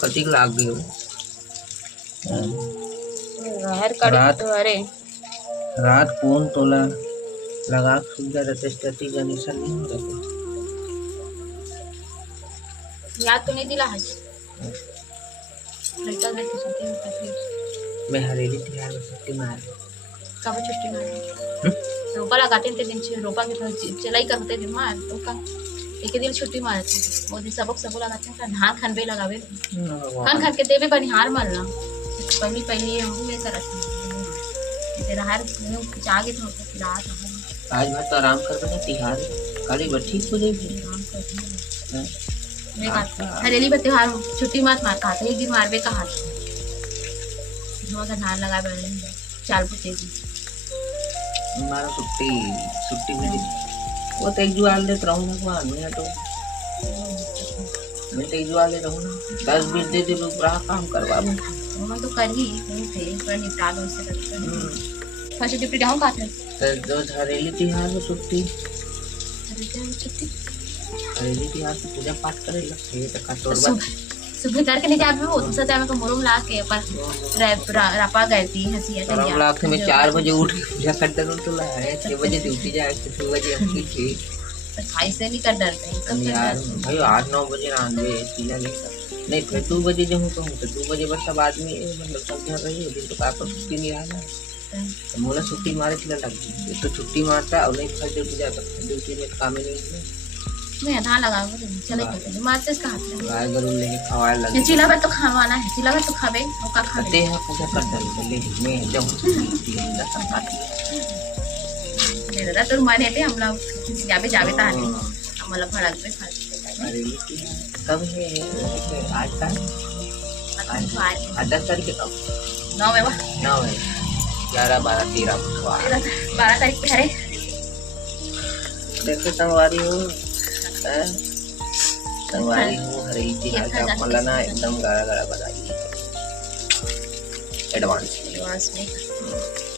कति लाग गयो रात रात फोन तोला लगा सुविधा रहते स्टैटिक कनेक्शन नहीं हो रहे। याद तो नहीं दिला है लड़का घर की छुट्टी होता फिर मैं हरेली तिहार में छुट्टी मार कब छुट्टी मार रोपा लगाते थे दिन से रोपा के चलाई करते दिन मार तो का एक दिन छुट्टी मारते वो दिन सबक लगाते हैं धान खान बे लगावे खान खान के देवे बनिहार मारना पहली पहली हम ये करते तेरा हार जागे तो रात आज मैं तो आराम कर बने तिहार काली बैठी हो जाएगी आराम कर मैं कहता हरेली पर त्योहार छुट्टी मत मार कहते एक दिन मारबे कहा बहुत धान लगा बैठे चाल पुते जी हमारा छुट्टी में वो तो एक जुआल देते रहूँ भगवान मैं तो जुआ ले रहूँ ना 10-20 दे पूरा काम करवा मैं तो कर ही थे पूरा निपटा दो उससे करते फर्स्ट डिप्टी डाउन का था तो हरेली तिहार में छुट्टी हरेली तिहार की पूजा पाठ करे लगते तो कटोरवा सुबह करके नहीं जाबे हो दूसरा टाइम को मुरुम ला के पर रापा गई थी हंसिया मुरुम ला के मैं 4 बजे उठ के पूजा करते तो ला है 6 बजे ड्यूटी जाए 6 बजे अपनी थी ऐसे नहीं कर डरते यार भाई 8-9 बजे आंदे चीला लेकर नहीं फिर 2 बजे जो हूँ तो 2 बजे बस सब आदमी मतलब सब घर रही है तो पापा छुट्टी नहीं रहा तो मोला छुट्टी मारे चला लग गई तो छुट्टी मारता और नहीं फिर ड्यूटी जाता ड्यूटी में काम ही नहीं मैं आधा लगा चले करते मारते इसका हाथ में गाय गरु लेके खवाए लगे चिला भर तो खावाना है चिला भर तो खावे और का खावे ते है पूजा करते ले मैं जाऊं दादा तो माने थे हम लोग जावे जावे ता हम मतलब फड़क पे खा अरे कब है आज का आज 10 तारीख कब 9 है 9 है 11 12 13 12 तारीख पे है देखो संगवारी हो संगवारी हो हरे इतिहास का मलाना एकदम गाड़ा गाड़ा बताइए एडवांस में